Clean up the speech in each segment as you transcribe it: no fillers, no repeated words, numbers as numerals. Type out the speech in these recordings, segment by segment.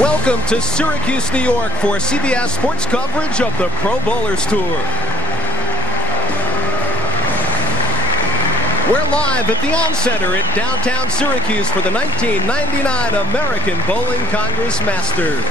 Welcome to Syracuse, New York for CBS Sports coverage of the Pro Bowlers Tour. We're live at the Oncenter in downtown Syracuse for the 1999 American Bowling Congress Masters.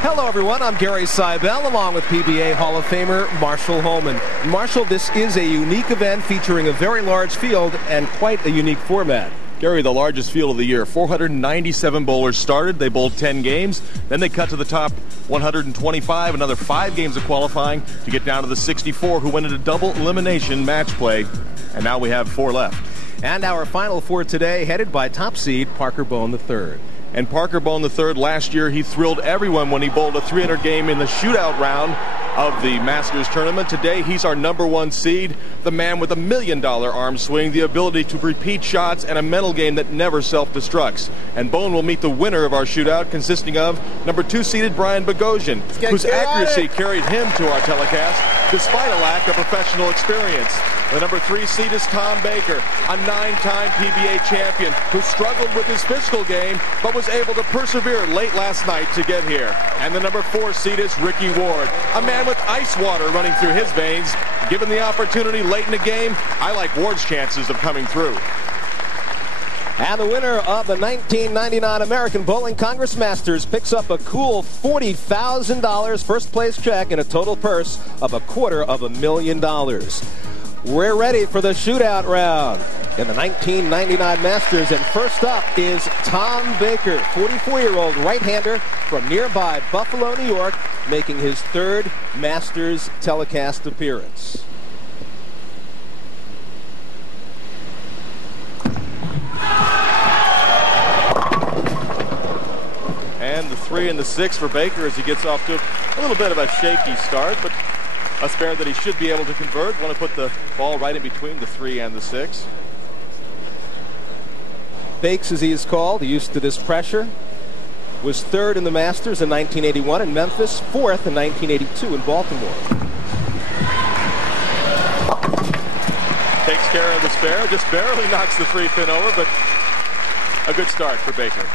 Hello, everyone. I'm Gary Seibel, along with PBA Hall of Famer Marshall Holman. Marshall, this is a unique event featuring a very large field and quite a unique format. Gary, the largest field of the year. 497 bowlers started. They bowled 10 games. Then they cut to the top 125, another 5 games of qualifying to get down to the 64 who went into double elimination match play. And now we have 4 left. And our final 4 today, headed by top seed Parker Bohn III. And Parker Bohn III, last year, he thrilled everyone when he bowled a 300 game in the shootout round of the Masters tournament. Today, he's our #1 seed, the man with $1 million arm swing, the ability to repeat shots, and a mental game that never self-destructs. And Bohn will meet the winner of our shootout, consisting of #2 seeded Brian Boghosian, whose accuracy carried him to our telecast, despite a lack of professional experience. The #3 seed is Tom Baker, a 9-time PBA champion who struggled with his physical game, but was able to persevere late last night to get here. And the #4 seed is Ricky Ward, a man with ice water running through his veins. Given the opportunity late in the game, I like Ward's chances of coming through. And the winner of the 1999 American Bowling Congress Masters picks up a cool $40,000 first place check and a total purse of $250,000. We're ready for the shootout round in the 1999 Masters, and first up is Tom Baker, 44-year-old right-hander from nearby Buffalo, New York, making his 3rd Masters telecast appearance. And the 3 and the 6 for Baker as he gets off to a little bit of a shaky start, but a spare that he should be able to convert. Want to put the ball right in between the 3 and the 6. Bakes, as he is called, used to this pressure, was 3rd in the Masters in 1981 in Memphis, 4th in 1982 in Baltimore. Takes care of the spare, just barely knocks the 3 pin over, but a good start for Baker.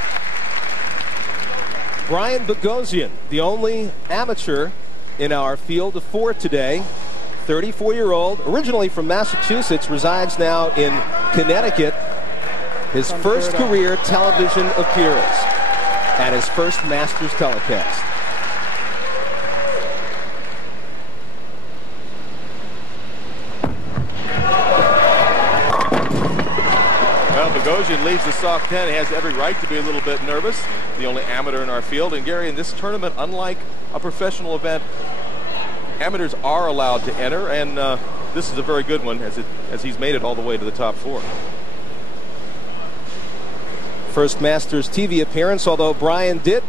Brian Boghosian, the only amateur in our field of 4 today, 34-year-old, originally from Massachusetts, resides now in Connecticut. His first career television appearance and his first Masters telecast. Well, Boghosian leaves the soft 10. He has every right to be a little bit nervous. The only amateur in our field. And Gary, in this tournament, unlike a professional event, amateurs are allowed to enter, and this is a very good one as he's made it all the way to the top 4. First Masters TV appearance, although Brian did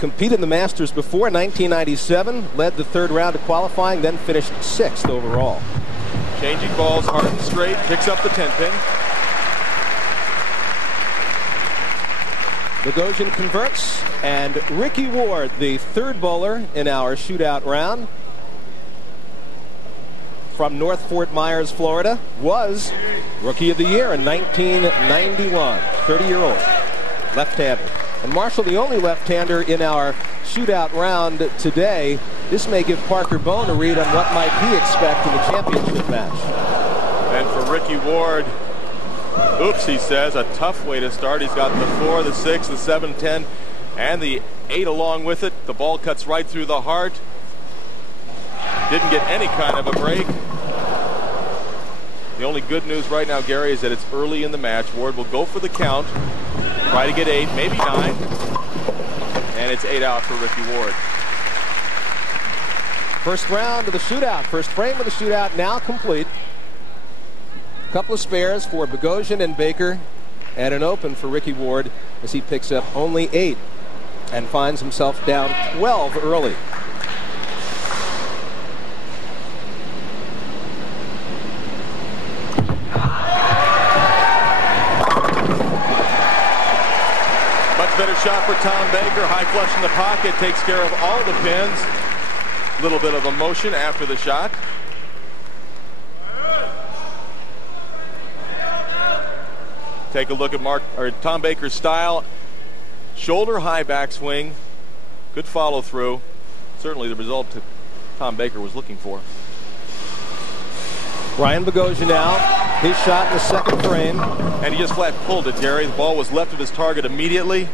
compete in the Masters before. 1997, led the 3rd round of qualifying, then finished 6th overall. Changing balls hard and straight, picks up the 10 pin. Boghosian converts, and Ricky Ward, the 3rd bowler in our shootout round, from North Fort Myers, Florida, was Rookie of the Year in 1991. 30-year-old, left-hander. And Marshall, the only left-hander in our shootout round today. This may give Parker Bohn a read on what might he expect in the championship match. And for Ricky Ward, oops, he says, a tough way to start. He's got the 4, the 6, the 7, 10, and the 8 along with it. The ball cuts right through the heart. Didn't get any kind of a break. The only good news right now, Gary, is that it's early in the match. Ward will go for the count, try to get 8, maybe 9, and it's 8 out for Ricky Ward. First round of the shootout, first frame of the shootout now complete. A couple of spares for Boghosian and Baker, and an open for Ricky Ward as he picks up only 8 and finds himself down 12 early. Better shot for Tom Baker. High flush in the pocket, takes care of all the pins. Little bit of emotion after the shot. Take a look at Tom Baker's style. Shoulder high backswing. Good follow through. Certainly the result that Tom Baker was looking for. Brian Boghosian now. His shot in the second frame. And he just flat pulled it, Gary. The ball was left of his target immediately.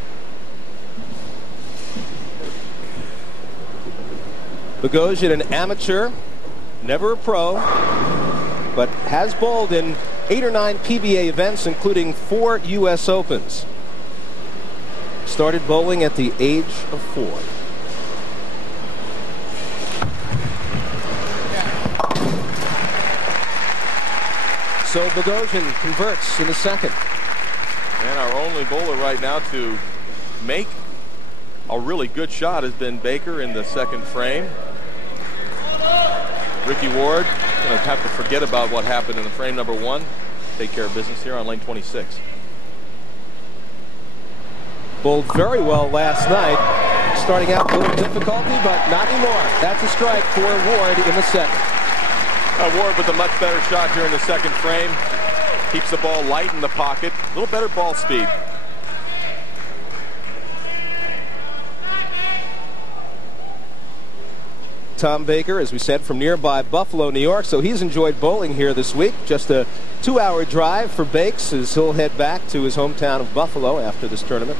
Boghosian, an amateur, never a pro, but has bowled in 8 or 9 PBA events, including 4 U.S. Opens. Started bowling at the age of 4. So Boghosian converts in the second. And our only bowler right now to make a really good shot has been Baker in the second frame. Ricky Ward going to have to forget about what happened in the frame number 1. Take care of business here on lane 26. Bowled very well last night. Starting out with a little difficulty, but not anymore. That's a strike for Ward in the second. Ward with a much better shot here in the second frame. Keeps the ball light in the pocket. A little better ball speed. Tom Baker, as we said, from nearby Buffalo, New York, so he's enjoyed bowling here this week. Just a 2-hour drive for Bakes as he'll head back to his hometown of Buffalo after this tournament.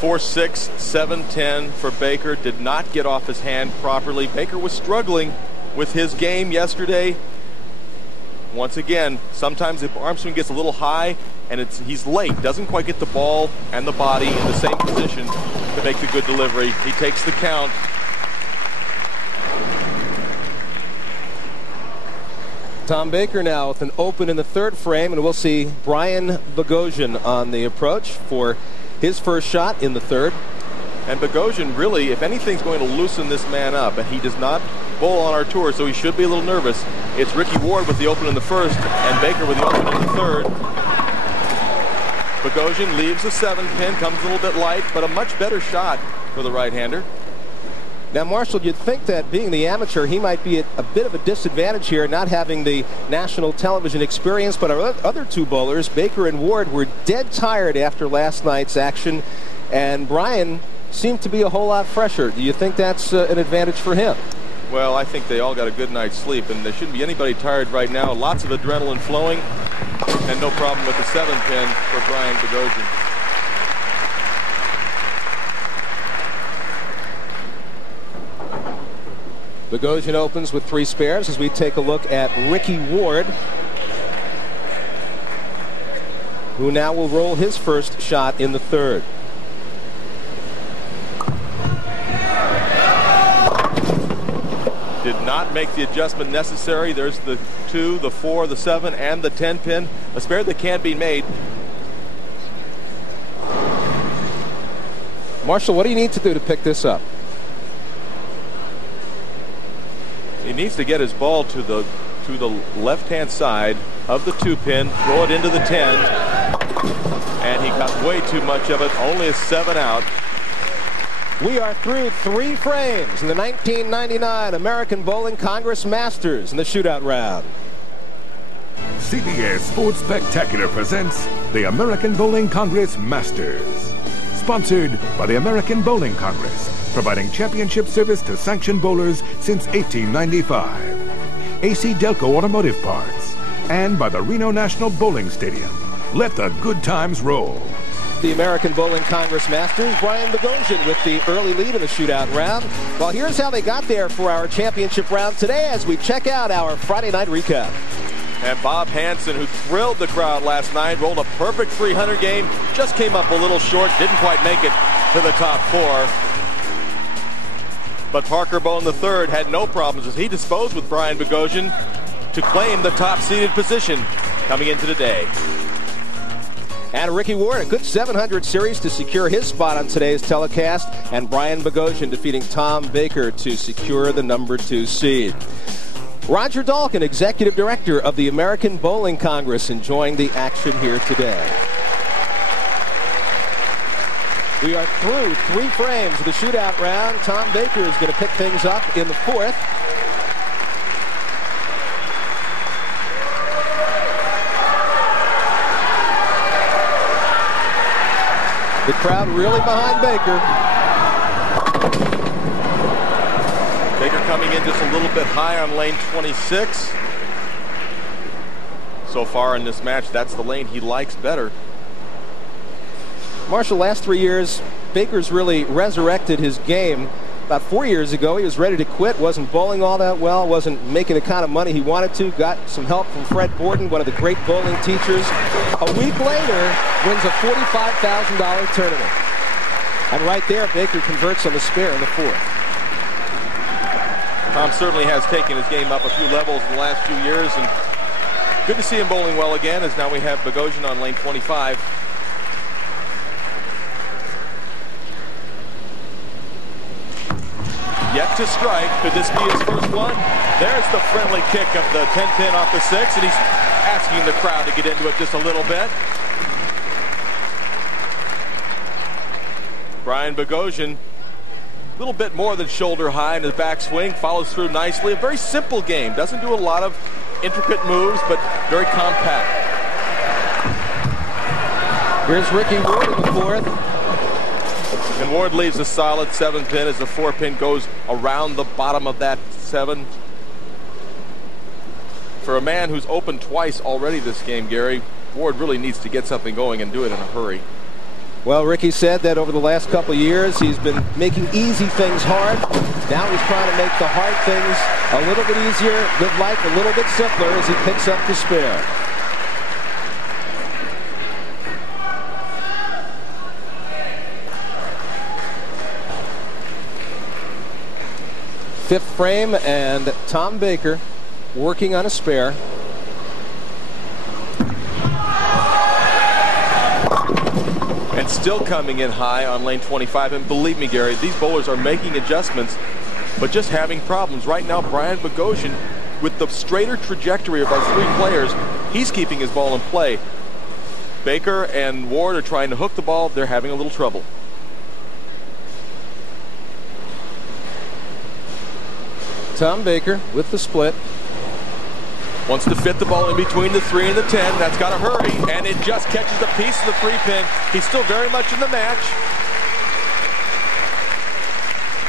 Four, 6, 7, 10 for Baker. Did not get off his hand properly. Baker was struggling with his game yesterday. Once again, sometimes the arm swing gets a little high and he's late, doesn't quite get the ball and the body in the same position to make the good delivery. He takes the count. Tom Baker now with an open in the third frame, and we'll see Brian Boghosian on the approach for his first shot in the third. And Boghosian really, if anything's going to loosen this man up, and he does not bowl on our tour, so he should be a little nervous. It's Ricky Ward with the open in the first and Baker with the open in the third. Boghosian leaves the 7-pin, comes a little bit light, but a much better shot for the right-hander. Now, Marshall, you'd think that being the amateur, he might be at a bit of a disadvantage here, not having the national television experience, but our other two bowlers, Baker and Ward, were dead tired after last night's action, and Brian seemed to be a whole lot fresher. Do you think that's an advantage for him? Well, I think they all got a good night's sleep, and there shouldn't be anybody tired right now. Lots of adrenaline flowing, and no problem with the 7-pin for Brian Boghosian. Boghosian opens with 3 spares as we take a look at Ricky Ward, who now will roll his first shot in the third. Did not make the adjustment necessary. There's the 2, the 4, the 7, and the 10-pin. A spare that can't be made. Marshall, what do you need to do to pick this up? He needs to get his ball to the left-hand side of the 2-pin, throw it into the 10, and he got way too much of it. Only a 7 out. We are through 3 frames in the 1999 American Bowling Congress Masters in the shootout round. CBS Sports Spectacular presents the American Bowling Congress Masters. Sponsored by the American Bowling Congress, providing championship service to sanctioned bowlers since 1895. AC Delco Automotive Parts, and by the Reno National Bowling Stadium. Let the good times roll. The American Bowling Congress Masters, Brian Boghosian with the early lead in the shootout round. Well, here's how they got there for our championship round today as we check out our Friday night recap. And Bob Hansen, who thrilled the crowd last night, rolled a perfect 300 game, just came up a little short, didn't quite make it to the top 4. But Parker Bohn III had no problems as he disposed with Brian Boghosian. to claim the top-seeded position coming into today. And Ricky Ward, a good 700 series to secure his spot on today's telecast, and Brian Boghosian defeating Tom Baker to secure the number 2 seed. Roger Dalkin, Executive Director of the American Bowling Congress, enjoying the action here today. We are through 3 frames of the shootout round. Tom Baker is going to pick things up in the 4th. The crowd really behind Baker. Baker coming in just a little bit high on lane 26. So far in this match, that's the lane he likes better. Marshall, last 3 years, Baker's really resurrected his game. About 4 years ago, he was ready to quit, wasn't bowling all that well, wasn't making the kind of money he wanted to, got some help from Fred Borden, one of the great bowling teachers. A week later, wins a $45,000 tournament. And right there, Baker converts on the spare in the 4th. Tom certainly has taken his game up a few levels in the last few years, and good to see him bowling well again, as now we have Boghosian on lane 25. Yet to strike. Could this be his first one? There's the friendly kick of the 10 pin off the 6, and he's asking the crowd to get into it just a little bit. Brian Boghosian, a little bit more than shoulder high in his backswing, follows through nicely. A very simple game. Doesn't do a lot of intricate moves, but very compact. Here's Ricky Ward in the 4th. And Ward leaves a solid 7 pin as the 4 pin goes around the bottom of that 7. For a man who's opened twice already this game, Gary, Ward really needs to get something going and do it in a hurry. Well, Ricky said that over the last couple of years, he's been making easy things hard. Now he's trying to make the hard things a little bit easier, live life a little bit simpler as he picks up the spare. Fifth frame, and Tom Baker working on a spare. And still coming in high on lane 25. And believe me, Gary, these bowlers are making adjustments, but just having problems. Right now, Brian Boghosian, with the straighter trajectory of our 3 players, he's keeping his ball in play. Baker and Ward are trying to hook the ball. They're having a little trouble. Tom Baker with the split. Wants to fit the ball in between the 3 and the 10. That's got to hurry, and it just catches a piece of the 3 pin. He's still very much in the match.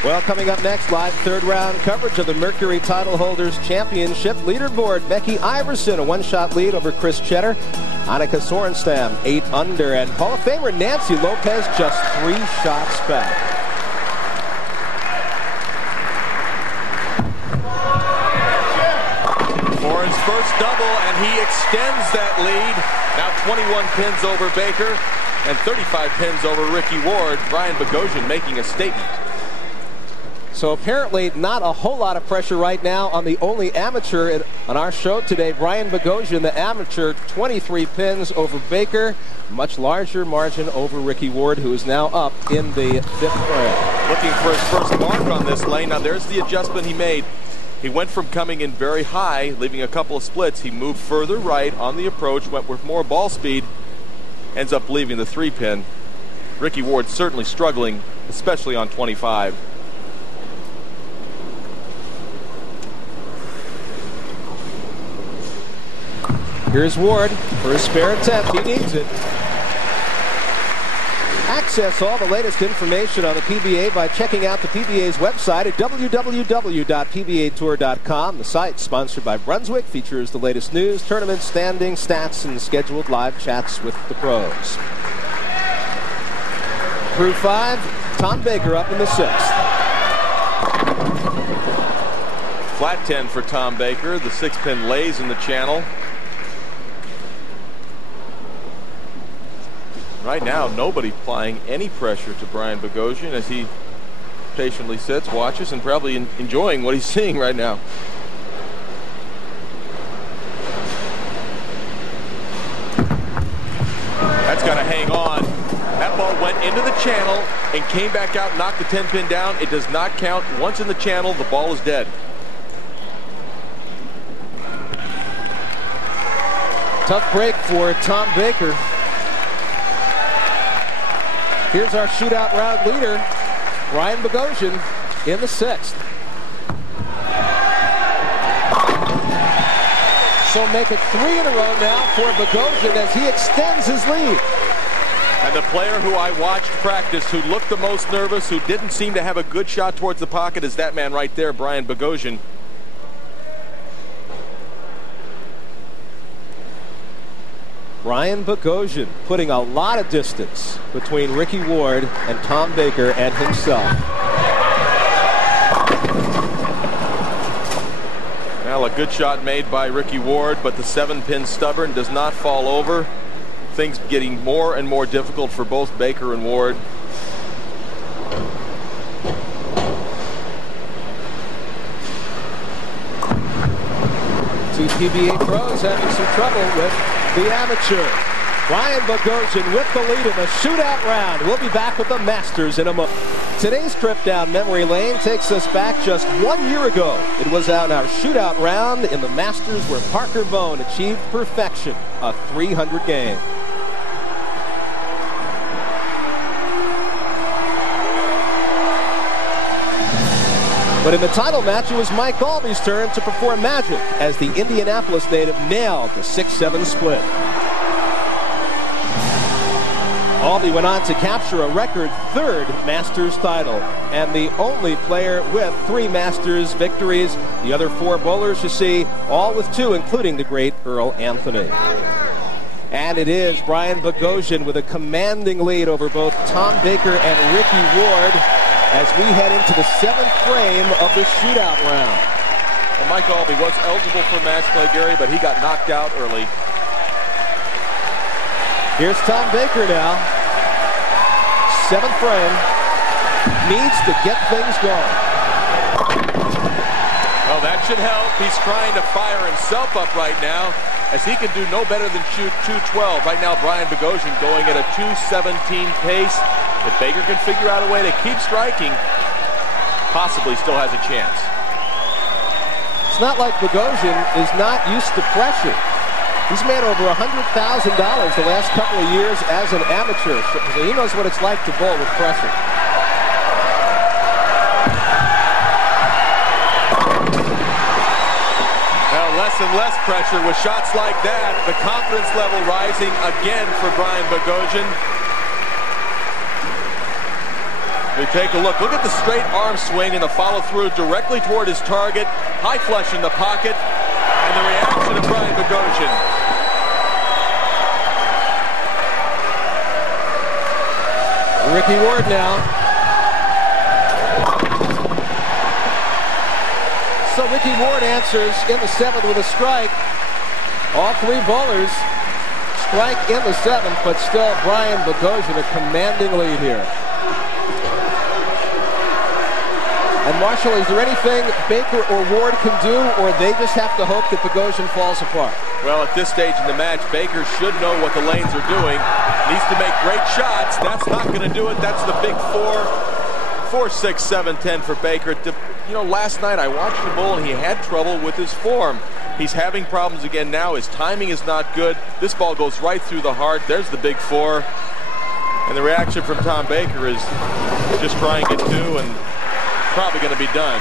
Well, coming up next, live 3rd round coverage of the Mercury Title Holders Championship leaderboard. Becky Iverson, a 1-shot lead over Chris Cheddar. Annika Sorenstam, 8 under, and Hall of Famer Nancy Lopez just 3 shots back. Warren's first double, and he extends that lead. Now 21 pins over Baker and 35 pins over Ricky Ward. Brian Boghosian making a statement. So apparently not a whole lot of pressure right now on the only amateur on our show today, Brian Boghosian, the amateur, 23 pins over Baker. Much larger margin over Ricky Ward, who is now up in the 5th frame. Looking for his first mark on this lane. Now there's the adjustment he made. He went from coming in very high, leaving a couple of splits. He moved further right on the approach, went with more ball speed, ends up leaving the 3 pin. Ricky Ward certainly struggling, especially on 25. Here's Ward for his spare attempt. He needs it. Access all the latest information on the PBA by checking out the PBA's website at www.pbatour.com. The site, sponsored by Brunswick, features the latest news, tournament standings, stats, and scheduled live chats with the pros. Through 5, Tom Baker up in the 6th. Flat 10 for Tom Baker. The 6 pin lays in the channel. Right now, nobody applying any pressure to Brian Boghosian as he patiently sits, watches, and probably enjoying what he's seeing right now. gone. That ball went into the channel and came back out, knocked the 10-pin down. It does not count. Once in the channel, the ball is dead. Tough break for Tom Baker. Here's our shootout round leader, Brian Boghosian, in the 6th. So make it 3 in a row now for Boghosian as he extends his lead. And the player who I watched practice, who looked the most nervous, who didn't seem to have a good shot towards the pocket, is that man right there, Brian Boghosian. Brian Boghosian putting a lot of distance between Ricky Ward and Tom Baker and himself. Well, a good shot made by Ricky Ward, but the 7-pin stubborn does not fall over. Things getting more and more difficult for both Baker and Ward. Two PBA pros having some trouble with the amateur. Brian Boghosian with the lead in the shootout round. We'll be back with the Masters in a moment. Today's trip down memory lane takes us back just 1 year ago. It was on our shootout round in the Masters where Parker Bohn achieved perfection, a 300 game. But in the title match, it was Mike Albie's turn to perform magic as the Indianapolis native nailed the 6-7 split. Albie went on to capture a record 3rd Masters title and the only player with 3 Masters victories. The other 4 bowlers you see, all with 2, including the great Earl Anthony. And it is Brian Boghosian with a commanding lead over both Tom Baker and Ricky Ward as we head into the 7th frame of the shootout round. And Mike Albie was eligible for match play, Gary, but he got knocked out early. Here's Tom Baker now. 7th frame. Needs to get things going. Well, that should help. He's trying to fire himself up right now, as he can do no better than shoot 212. Right now, Brian Boghosian going at a 217 pace. If Baker can figure out a way to keep striking, possibly still has a chance. It's not like Boghosian is not used to pressure. He's made over $100,000 the last couple of years as an amateur, so he knows what it's like to bowl with pressure. Well, less and less pressure with shots like that. The confidence level rising again for Brian Boghosian. We take a look. Look at the straight arm swing and the follow through directly toward his target. High flush in the pocket. And the reaction of Brian Boghosian. Ricky Ward now. So Ricky Ward answers in the 7th with a strike. All 3 bowlers strike in the 7th, but still Brian Boghosian a commanding lead here. And Marshall, is there anything Baker or Ward can do, or they just have to hope that Boghosian falls apart? Well, at this stage in the match, Baker should know what the lanes are doing. Needs to make great shots. That's not going to do it. That's the big 4, 6, 7, 10 for Baker. You know, last night I watched the bowl and he had trouble with his form. He's having problems again now. His timing is not good. This ball goes right through the heart. There's the big 4. And the reaction from Tom Baker is just trying it too, and probably going to be done.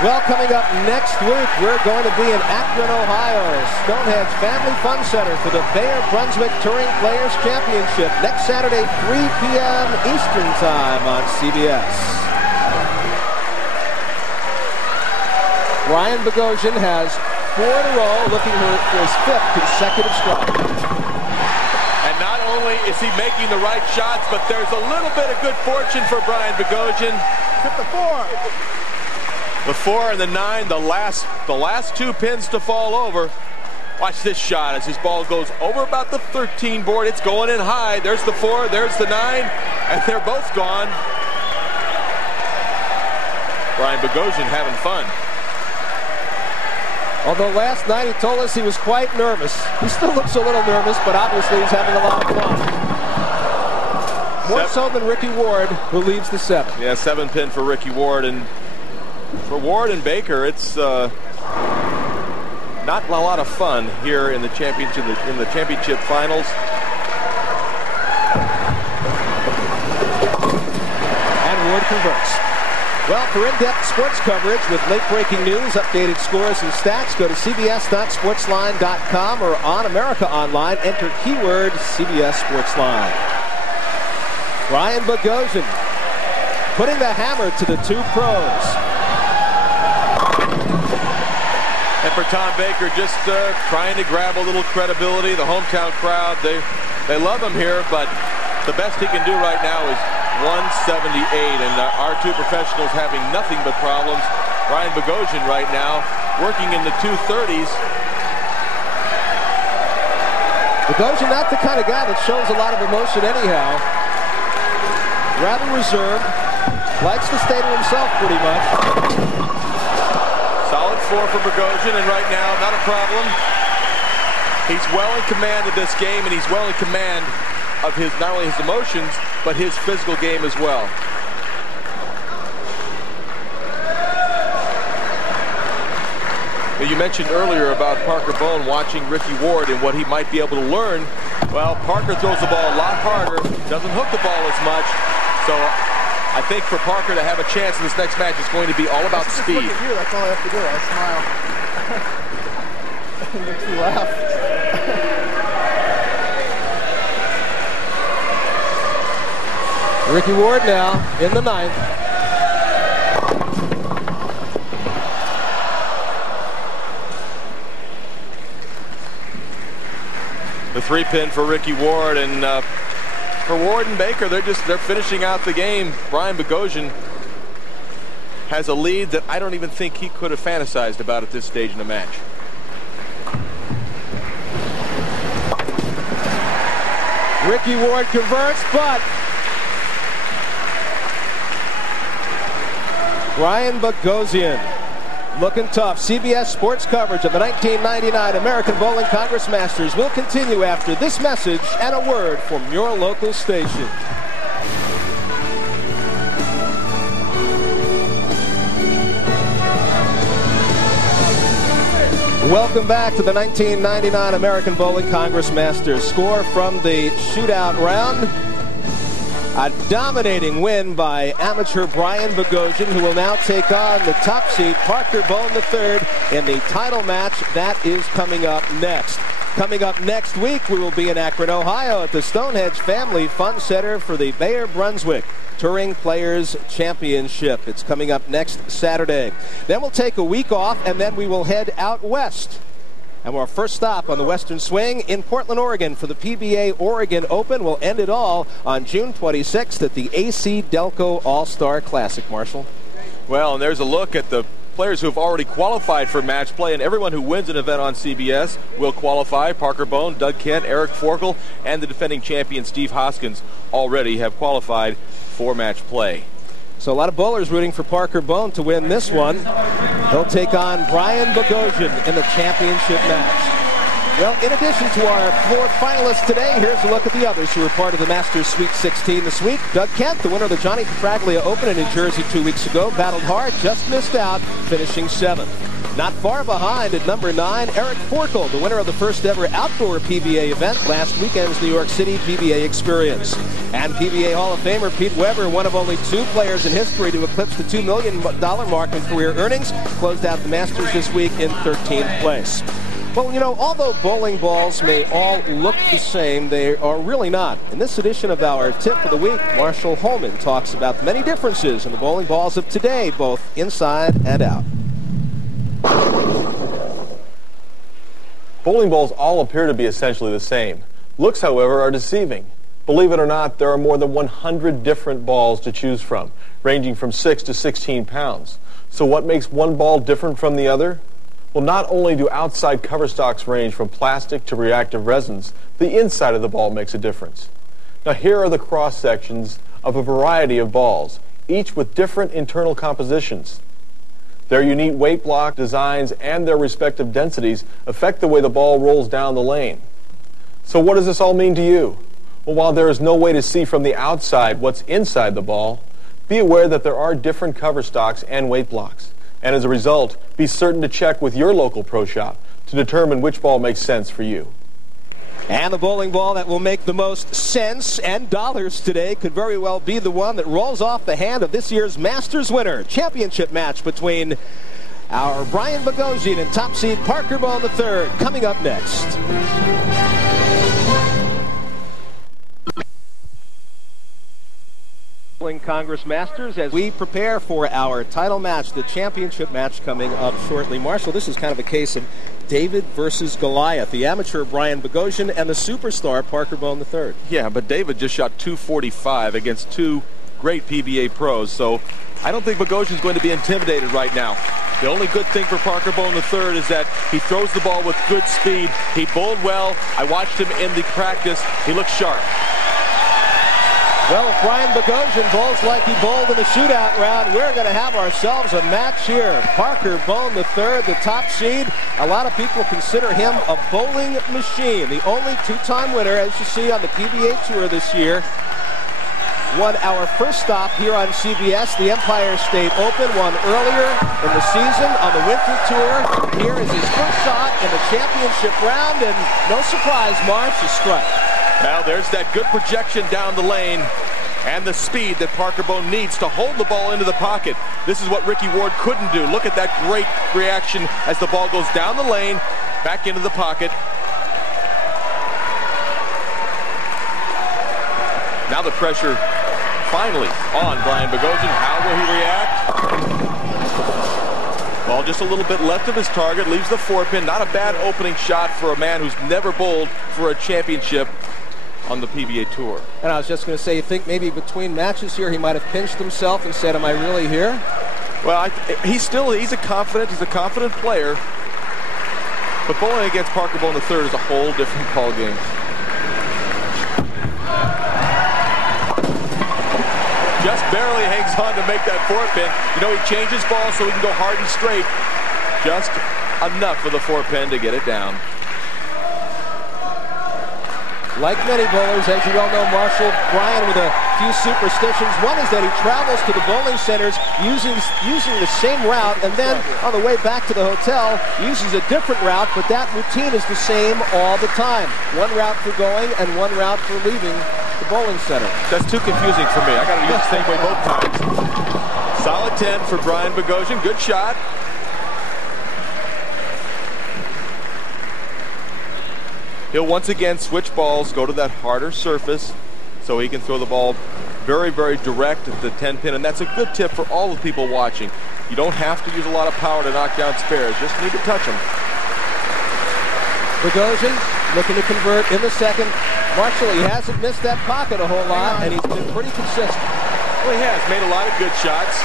Well, coming up next week, we're going to be in Akron, Ohio, Stonehenge Family Fun Center for the Bayer Brunswick Touring Players Championship next Saturday, 3 p.m. Eastern Time on CBS. Brian Boghosian has 4 in a row, looking for his 5th consecutive strike. And not only is he making the right shots, but there's a little bit of good fortune for Brian Boghosian. Hit the 4. The 4 and the 9, the last 2 pins to fall over. Watch this shot as his ball goes over about the 13 board. It's going in high. There's the 4, there's the 9, and they're both gone. Brian Boghosian having fun. Although last night he told us he was quite nervous. He still looks a little nervous, but obviously he's having a lot of fun. More so than Ricky Ward, who leads the 7. Yeah, 7 pin for Ricky Ward. And for Ward and Baker, it's not a lot of fun here in the championship finals. And Ward converts. Well, for in-depth sports coverage with late-breaking news, updated scores, and stats, go to cbs.sportsline.com or on America Online. Enter keyword CBS Sportsline. Ryan Boghosian putting the hammer to the 2 pros. And for Tom Baker, just trying to grab a little credibility. The hometown crowd, they love him here, but the best he can do right now is 178, and our 2 professionals having nothing but problems. Ryan Boghosian right now working in the 230s. Boghosian not the kind of guy that shows a lot of emotion anyhow. Rather reserved. Likes to stay to himself pretty much. Solid 4 for Boghosian, and right now not a problem. He's well in command of this game, and he's well in command of his not only his emotions but his physical game as well. You mentioned earlier about Parker Bohn watching Ricky Ward and what he might be able to learn. Well, Parker throws the ball a lot harder, doesn't hook the ball as much, so I think for Parker to have a chance in this next match is going to be all about speed. Look at you, that's all I have to do. I smile. And you laugh. Ricky Ward now in the 9th. The 3 pin for Ricky Ward, and for Ward and Baker, they're finishing out the game. Brian Boghosian has a lead that I don't even think he could have fantasized about at this stage in the match. Ricky Ward converts, but Ryan Boghosian looking tough. CBS Sports coverage of the 1999 American Bowling Congress Masters will continue after this message and a word from your local station. Welcome back to the 1999 American Bowling Congress Masters. Score from the shootout round. A dominating win by amateur Brian Boghosian, who will now take on the top seed Parker Bohn III in the title match. That is coming up next. Coming up next week, we will be in Akron, Ohio at the Stonehenge Family Fun Center for the Bayer Brunswick Touring Players Championship. It's coming up next Saturday. Then we'll take a week off, and then we will head out west. And our first stop on the Western Swing in Portland, Oregon for the PBA Oregon Open. We'll end it all on June 26th at the AC Delco All-Star Classic. Marshall? Well, and there's a look at the players who have already qualified for match play, and everyone who wins an event on CBS will qualify. Parker Bohn, Doug Kent, Eric Forkel, and the defending champion Steve Hoskins already have qualified for match play. So a lot of bowlers rooting for Parker Bohn to win this one. He'll take on Brian Boghosian in the championship match. Well, in addition to our 4 finalists today, here's a look at the others who were part of the Masters Sweet 16 this week. Doug Kent, the winner of the Johnny Petraglia Open in New Jersey 2 weeks ago, battled hard, just missed out, finishing 7th. Not far behind at number 9, Eric Forkel, the winner of the first ever outdoor PBA event, last weekend's New York City PBA Experience. And PBA Hall of Famer Pete Weber, one of only 2 players in history to eclipse the $2 million mark in career earnings, closed out the Masters this week in 13th place. Well, you know, although bowling balls may all look the same, they are really not. In this edition of our Tip of the Week, Marshall Holman talks about the many differences in the bowling balls of today, both inside and out. Bowling balls all appear to be essentially the same. Looks, however, are deceiving. Believe it or not, there are more than 100 different balls to choose from, ranging from 6 to 16 pounds. So what makes one ball different from the other? Well, not only do outside cover stocks range from plastic to reactive resins, the inside of the ball makes a difference. Now here are the cross sections of a variety of balls, each with different internal compositions. Their unique weight block designs and their respective densities affect the way the ball rolls down the lane. So what does this all mean to you? Well, while there is no way to see from the outside what's inside the ball, be aware that there are different cover stocks and weight blocks. And as a result, be certain to check with your local pro shop to determine which ball makes sense for you. And the bowling ball that will make the most sense and dollars today could very well be the one that rolls off the hand of this year's Masters winner. Championship match between our Brian Boghosian and top seed Parker Bohn III coming up next. Congress Masters as we prepare for our title match, the championship match coming up shortly. Marshall, this is kind of a case of David versus Goliath, the amateur Brian Boghosian and the superstar Parker Bohn III. Yeah, but David just shot 245 against two great PBA pros, so I don't think Boghosian's going to be intimidated right now. The only good thing for Parker Bohn III is that he throws the ball with good speed. He bowled well. I watched him in the practice. He looks sharp. Well, if Brian Boghosian bowls like he bowled in the shootout round, we're going to have ourselves a match here. Parker Bohn III, the top seed. A lot of people consider him a bowling machine. The only two-time winner, as you see on the PBA Tour this year. Won our first stop here on CBS, the Empire State Open, won earlier in the season on the Winter Tour. Here is his first shot in the championship round, and no surprise, Marsh, a strike. Well, there's that good projection down the lane and the speed that Parker Bohn needs to hold the ball into the pocket. This is what Ricky Ward couldn't do. Look at that great reaction as the ball goes down the lane, back into the pocket. Now the pressure finally on Brian Boghosian. How will he react? Ball just a little bit left of his target, leaves the 4-pin. Not a bad opening shot for a man who's never bowled for a championship on the PBA Tour. And I was just going to say, you think maybe between matches here he might have pinched himself and said, am I really here? Well, he's a confident player. But bowling against Parker Bohn III is a whole different ball game. Just barely hangs on to make that 4-pin. You know, he changes ball so he can go hard and straight. Just enough for the 4-pin to get it down. Like many bowlers, as you well know, Marshall, Brian with a few superstitions. One is that he travels to the bowling centers using the same route, and then on the way back to the hotel uses a different route, but that routine is the same all the time. One route for going and one route for leaving the bowling center. That's too confusing for me. I got to use the same way both times. Solid 10 for Brian Boghosian. Good shot. He'll once again switch balls, go to that harder surface so he can throw the ball very, very direct at the 10-pin. And that's a good tip for all the people watching. You don't have to use a lot of power to knock down spares. Just need to touch them. Boghosian looking to convert in the second. Marshall, he hasn't missed that pocket a whole lot, and he's been pretty consistent. Well, he has made a lot of good shots.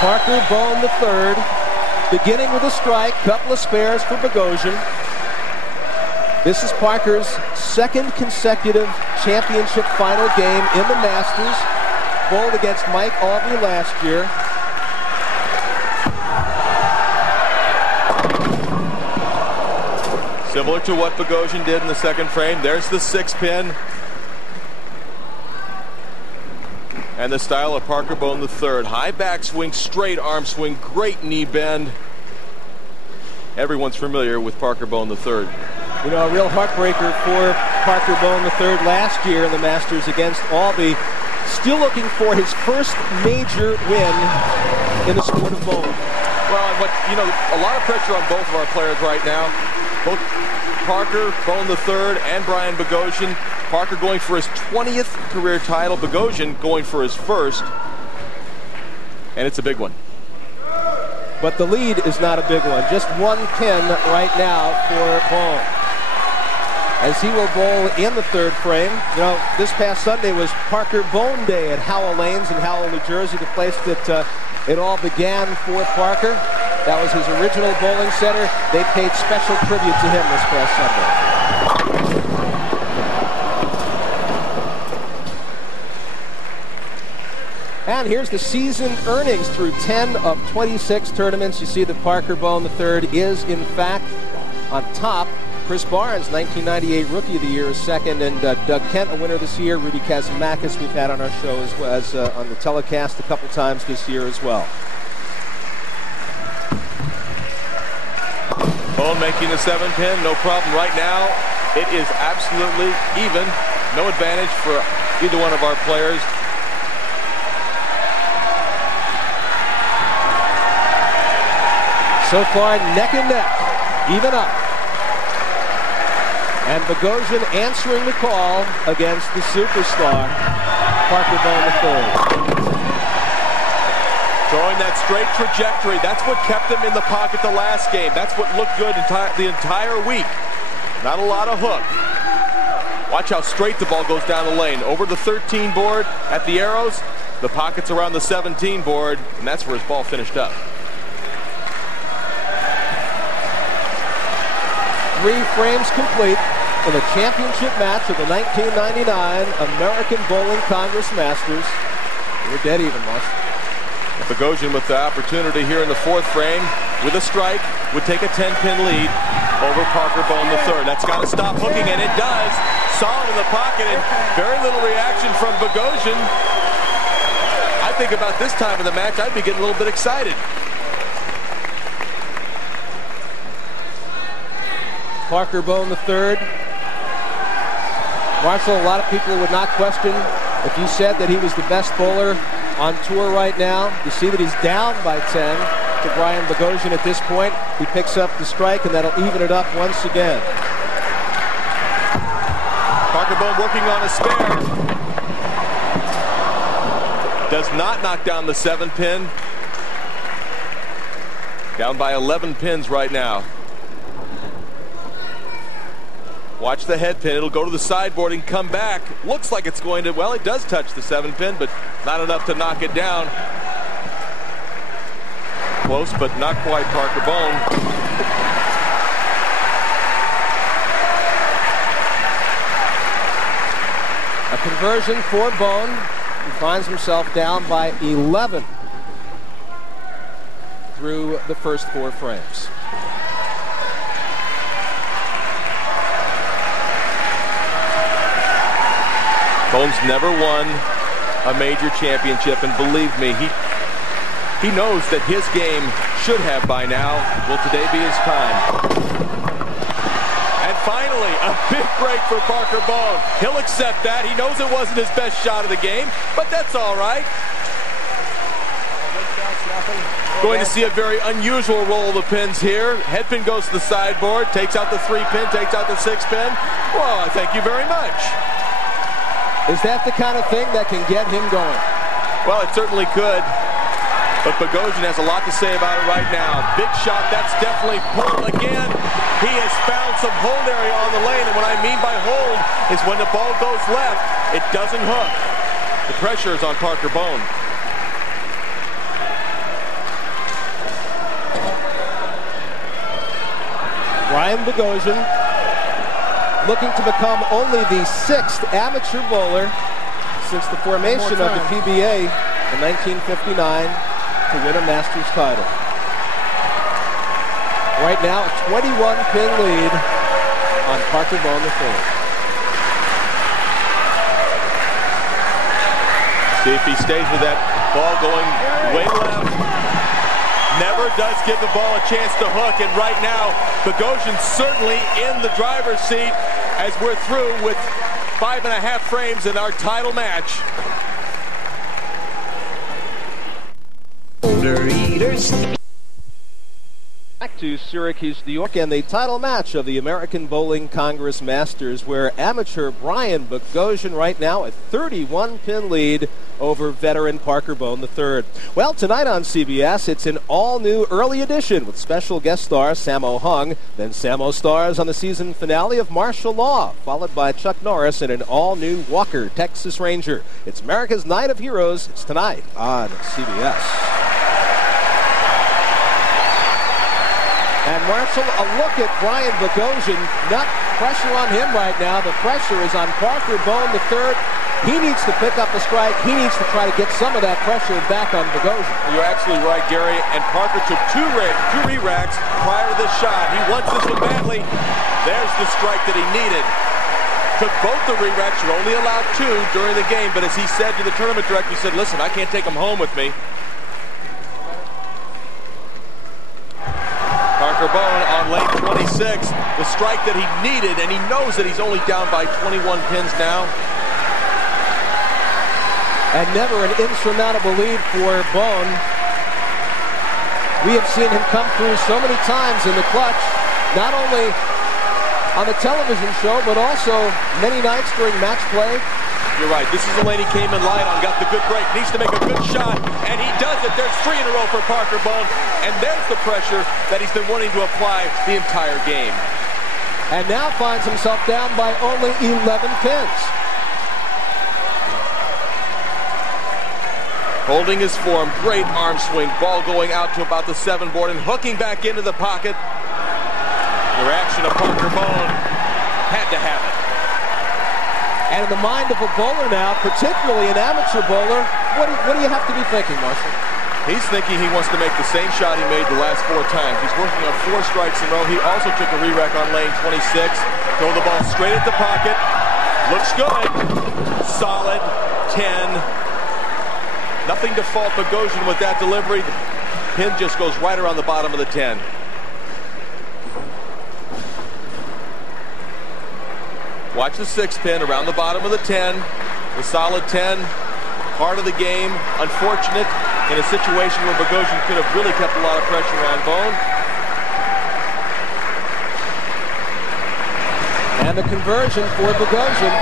Parker Bohn III, beginning with a strike, couple of spares for Boghosian. This is Parker's second consecutive championship final game in the Masters. Bowled against Mike Albee last year. Similar to what Boghosian did in the second frame. There's the 6-pin. And the style of Parker Bohn III. High backswing, straight arm swing, great knee bend. Everyone's familiar with Parker Bohn III. You know, a real heartbreaker for Parker Bohn III last year in the Masters against Albee. Still looking for his first major win in the sport of bowling. Well, but you know, a lot of pressure on both of our players right now. Both Parker Bohn III and Brian Boghosian. Parker going for his 20th career title. Boghosian going for his first. And it's a big one. But the lead is not a big one. Just one pin right now for Bohn. As he will bowl in the third frame. You know, this past Sunday was Parker Bohn Day at Howell Lanes in Howell, New Jersey, the place that it all began for Parker. That was his original bowling center. They paid special tribute to him this past Sunday. And here's the season earnings through 10 of 26 tournaments. You see that Parker Bohn III is, in fact, on top. Chris Barnes, 1998 Rookie of the Year, is second, and Doug Kent, a winner this year. Rudy Kazmakis, we've had on our show as well as on the telecast a couple times this year as well. Bohn making the 7-pin, no problem. Right now, it is absolutely even. No advantage for either one of our players. So far, neck and neck, even up. And Boghosian answering the call against the superstar, Parker Bohn III. Showing that straight trajectory. That's what kept him in the pocket the last game. That's what looked good the entire week. Not a lot of hook. Watch how straight the ball goes down the lane. Over the 13 board at the arrows. The pocket's around the 17 board, and that's where his ball finished up. 3 frames complete in the championship match of the 1999 American Bowling Congress Masters. We're dead even, Marsh. Boghosian with the opportunity here in the 4th frame with a strike would take a 10-pin lead over Parker Bohn III. That's got to stop hooking, and it does. Solid in the pocket, and very little reaction from Boghosian. I think about this time of the match, I'd be getting a little bit excited. Parker Bohn III. Marshall, a lot of people would not question if you said that he was the best bowler on tour right now. You see that he's down by 10 to Brian Boghosian at this point. He picks up the strike, and that'll even it up once again. Parker Bohn working on a spare. Does not knock down the 7-pin. Down by 11 pins right now. Watch the head pin. It'll go to the sideboard and come back. Looks like it's going to, well, it does touch the 7-pin, but not enough to knock it down. Close, but not quite Parker Bohn. A conversion for Bohn. He finds himself down by 11 through the first 4 frames. Bohn's never won a major championship, and believe me, he knows that his game should have by now. Will today be his time? And finally, a big break for Parker Bohn. He'll accept that. He knows it wasn't his best shot of the game, but that's all right. Going to see a very unusual roll of the pins here. Head pin goes to the sideboard, takes out the 3-pin, takes out the 6-pin. Well, thank you very much. Is that the kind of thing that can get him going? Well, it certainly could. But Boghosian has a lot to say about it right now. Big shot, that's definitely pulled again. He has found some hold area on the lane, and what I mean by hold is when the ball goes left, it doesn't hook. The pressure is on Parker Bohn. Brian Boghosian looking to become only the 6th amateur bowler since the formation of the PBA in 1959 to win a Masters title. Right now, a 21-pin lead on Parker Bohn III. See if he stays with that ball going way left. Never does give the ball a chance to hook, and right now, Boghosian certainly in the driver's seat as we're through with 5.5 frames in our title match. Back to Syracuse, New York, and the title match of the American Bowling Congress Masters, where amateur Brian Boghosian right now a 31-pin lead over veteran Parker Bohn III. Well, tonight on CBS, it's an all-new early edition with special guest star Sammo Hung. Then Sammo stars on the season finale of Martial Law, followed by Chuck Norris in an all-new Walker, Texas Ranger. It's America's Night of Heroes. It's tonight on CBS. And Marshall, a look at Brian Boghosian. Not pressure on him right now. The pressure is on Parker Bohn III. He needs to pick up a strike. He needs to try to get some of that pressure back on Boghosian. You're absolutely right, Gary. And Parker took two re-racks prior to this shot. He wants this one badly. There's the strike that he needed. Took both the re-racks. You're only allowed 2 during the game. But as he said to the tournament director, he said, listen, I can't take them home with me. Parker Bohn on lane 26. The strike that he needed, and he knows that he's only down by 21 pins now. And never an insurmountable lead for Bohn. We have seen him come through so many times in the clutch, not only on the television show, but also many nights during match play. You're right. This is the lane he came in light on, got the good break, needs to make a good shot, and he does it. There's 3 in a row for Parker Bohn, and there's the pressure that he's been wanting to apply the entire game. And now finds himself down by only 11 pins. Holding his form, great arm swing, ball going out to about the 7 board and hooking back into the pocket. The reaction of Parker Bohn had to have it. And in the mind of a bowler now, particularly an amateur bowler, what do you have to be thinking, Marshall? He's thinking he wants to make the same shot he made the last 4 times. He's working on 4 strikes in a row. He also took a re-rack on lane 26. Throw the ball straight at the pocket. Looks good. Solid 10. Nothing to fault Boghosian with that delivery. The pin just goes right around the bottom of the 10. Watch the 6 pin around the bottom of the 10. The solid 10. Part of the game. Unfortunate in a situation where Boghosian could have really kept a lot of pressure on Bohn. And the conversion for Boghosian.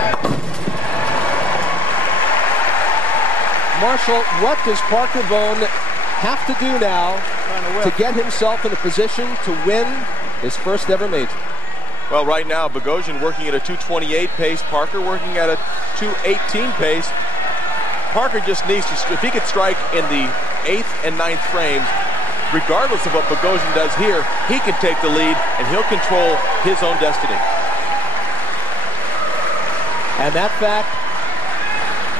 Marshall, what does Parker Bohn have to do now to get himself in a position to win his first ever major? Well, right now, Boghosian working at a 2:28 pace, Parker working at a 2:18 pace. Parker just needs to, if he could strike in the 8th and 9th frames, regardless of what Boghosian does here, he can take the lead and he'll control his own destiny. And that fact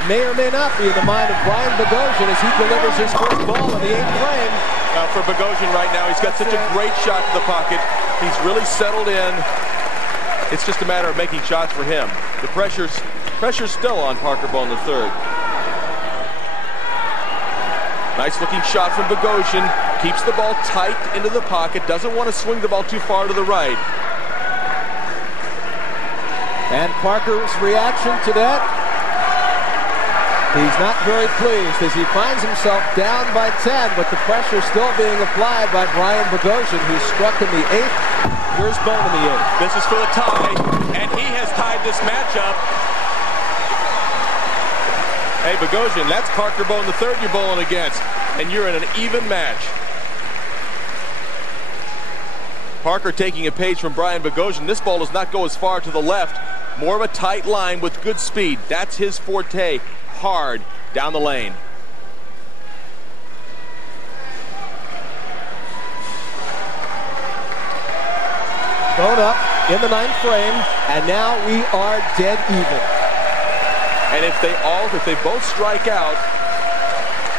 may or may not be in the mind of Brian Boghosian as he delivers his first ball in the 8th frame. For Boghosian right now, he's got such a great shot to the pocket. He's really settled in. It's just a matter of making shots for him. The pressure's still on Parker Bohn III. Nice looking shot from Boghosian. Keeps the ball tight into the pocket. Doesn't want to swing the ball too far to the right. And Parker's reaction to that, he's not very pleased as he finds himself down by 10, but the pressure still being applied by Brian Boghosian, who struck in the 8th. Here's Bohn in the 8th. This is for the tie, and he has tied this matchup. Hey, Boghosian, that's Parker Bohn III you're bowling against, and you're in an even match. Parker taking a page from Brian Boghosian. This ball does not go as far to the left. More of a tight line with good speed. That's his forte. Hard down the lane. Bohn up in the 9th frame, and now we are dead even. And if they both strike out,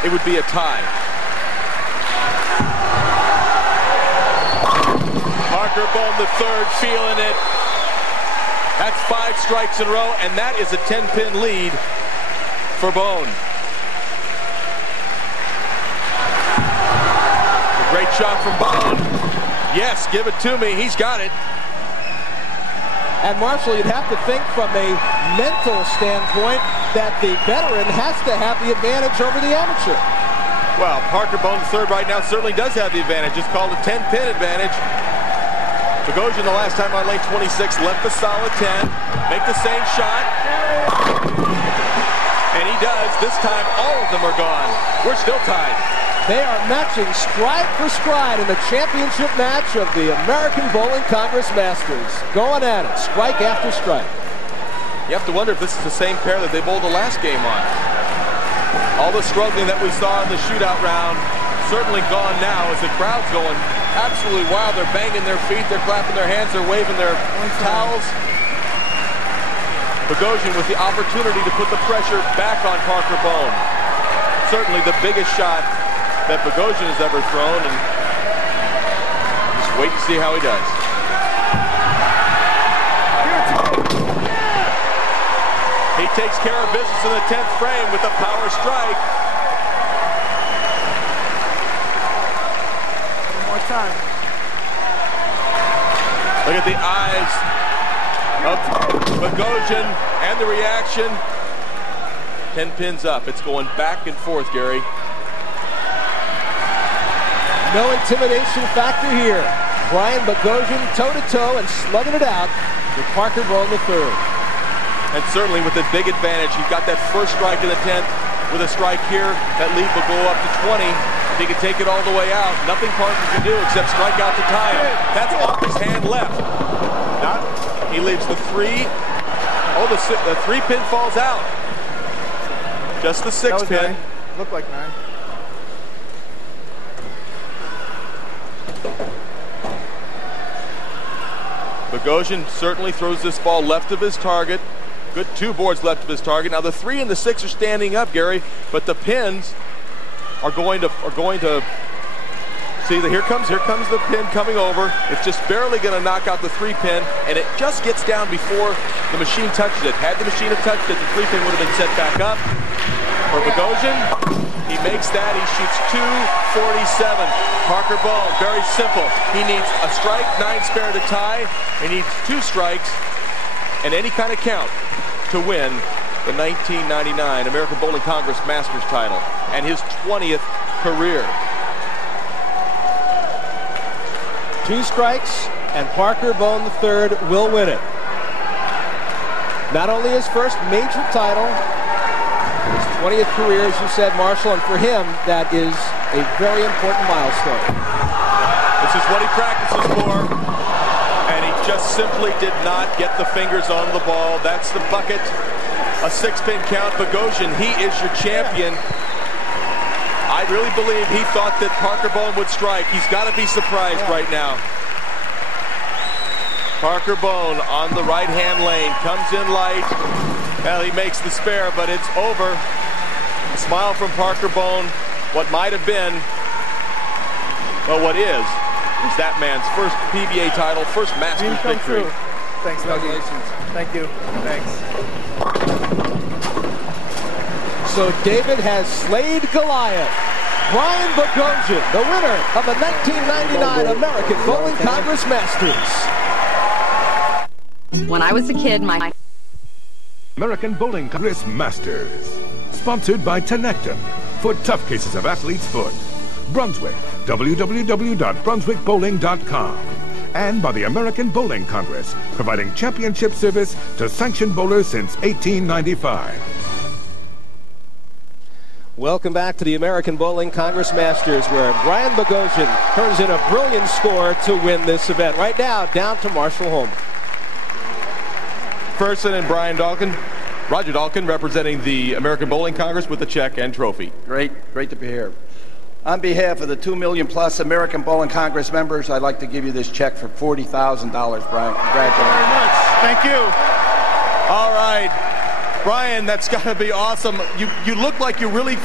it would be a tie. Parker Bohn III feeling it. That's 5 strikes in a row, and that is a 10-pin lead for Bohn. A great shot from Bohn. Yes, give it to me. He's got it. And Marshall, you'd have to think from a mental standpoint that the veteran has to have the advantage over the amateur. Well, Parker Bohn III right now certainly does have the advantage. It's called a 10-pin advantage. Boghosian the last time on lane 26 left the solid 10, make the same shot, and he does. This time all of them are gone. We're still tied. They are matching stride for stride in the championship match of the American Bowling Congress Masters. Going at it, strike after strike. You have to wonder if this is the same pair that they bowled the last game on. All the struggling that we saw in the shootout round certainly gone now as the crowd's going absolutely wild. They're banging their feet, they're clapping their hands, they're waving their towels. Boghosian with the opportunity to put the pressure back on Parker Bohn. Certainly the biggest shot that Boghosian has ever thrown, and just wait to see how he does. He takes care of business in the 10th frame with a power strike. One more time. Look at the eyes of Boghosian and the reaction. 10 pins up. It's going back and forth, Gary. No intimidation factor here. Brian Boghosian toe-to-toe and slugging it out with Parker Bohn III. And certainly with a big advantage. He got that first strike in the 10th. With a strike here, that lead will go up to 20. If he can take it all the way out, nothing Parker can do except strike out to tie him. That's off his hand left. Not. He leaves the 3. Oh, the 3-pin falls out. Just the 6-pin. Looked like 9. Boghosian certainly throws this ball left of his target. Good 2 boards left of his target. Now the 3 and the 6 are standing up, Gary, but the pins are going to see here comes the pin coming over. It's just barely going to knock out the 3-pin, and it just gets down before the machine touches it. Had the machine have touched it, the 3-pin would have been set back up. For Boghosian, he makes that. He shoots 247. Parker Bohn, very simple. He needs a strike, 9 spare to tie. He needs 2 strikes and any kind of count to win the 1999 American Bowling Congress Masters title and his 20th career. 2 strikes, and Parker Bohn III will win it. Not only his first major title, his 20th career, as you said, Marshall, and for him, that is a very important milestone. This is what he practices for, and he just simply did not get the fingers on the ball. That's the bucket. A 6-pin count. Boghosian, he is your champion. I really believe he thought that Parker Bohn would strike. He's got to be surprised right now. Parker Bohn on the right-hand lane, comes in light. Well, he makes the spare, but it's over. A smile from Parker Bohn. What might have been, well, what is that man's first PBA title, first Masters victory. Thanks, congratulations. Thank you. Thanks. So David has slayed Goliath. Brian Boghosian, the winner of the 1999 American Bowling Congress Masters. When I was a kid, my American Bowling Congress Masters. Sponsored by Tenectum for tough cases of athlete's foot. Brunswick, www.brunswickbowling.com. And by the American Bowling Congress, providing championship service to sanctioned bowlers since 1895. Welcome back to the American Bowling Congress Masters, where Brian Boghosian turns in a brilliant score to win this event. Right now, down to Marshall Holm. Ferguson and Brian Dalkin. Roger Dalkin representing the American Bowling Congress with the check and trophy. Great to be here. On behalf of the 2 million plus American Bowling Congress members, I'd like to give you this check for $40,000, Brian. Congratulations. Very much. Thank you. All right. Brian, that's got to be awesome. You look like you really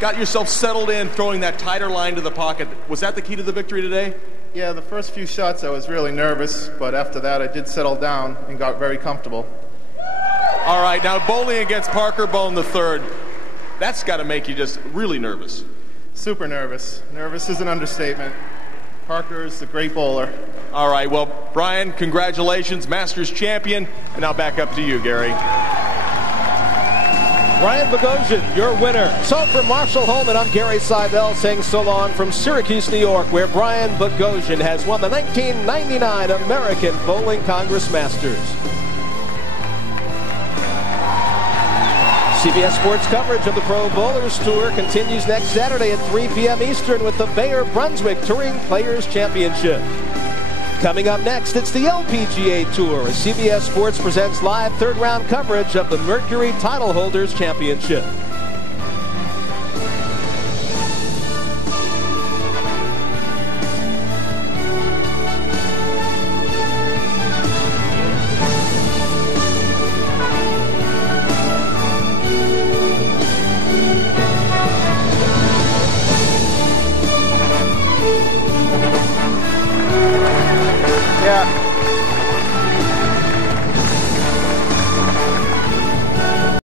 got yourself settled in throwing that tighter line to the pocket. Was that the key to the victory today? Yeah, the first few shots I was really nervous, but after that I did settle down and got very comfortable. All right, now bowling against Parker Bohn III, that's got to make you just really nervous. Super nervous. Nervous is an understatement. Parker is a great bowler. All right, well, Brian, congratulations, Masters champion. And now back up to you, Gary. Brian Boghosian, your winner. So for Marshall Holman, I'm Gary Seibel saying so long from Syracuse, New York, where Brian Boghosian has won the 1999 American Bowling Congress Masters. CBS Sports coverage of the Pro Bowlers Tour continues next Saturday at 3 p.m. Eastern with the Bayer Brunswick Touring Players Championship. Coming up next, it's the LPGA Tour as CBS Sports presents live third-round coverage of the Mercury Title Holders Championship. Yeah.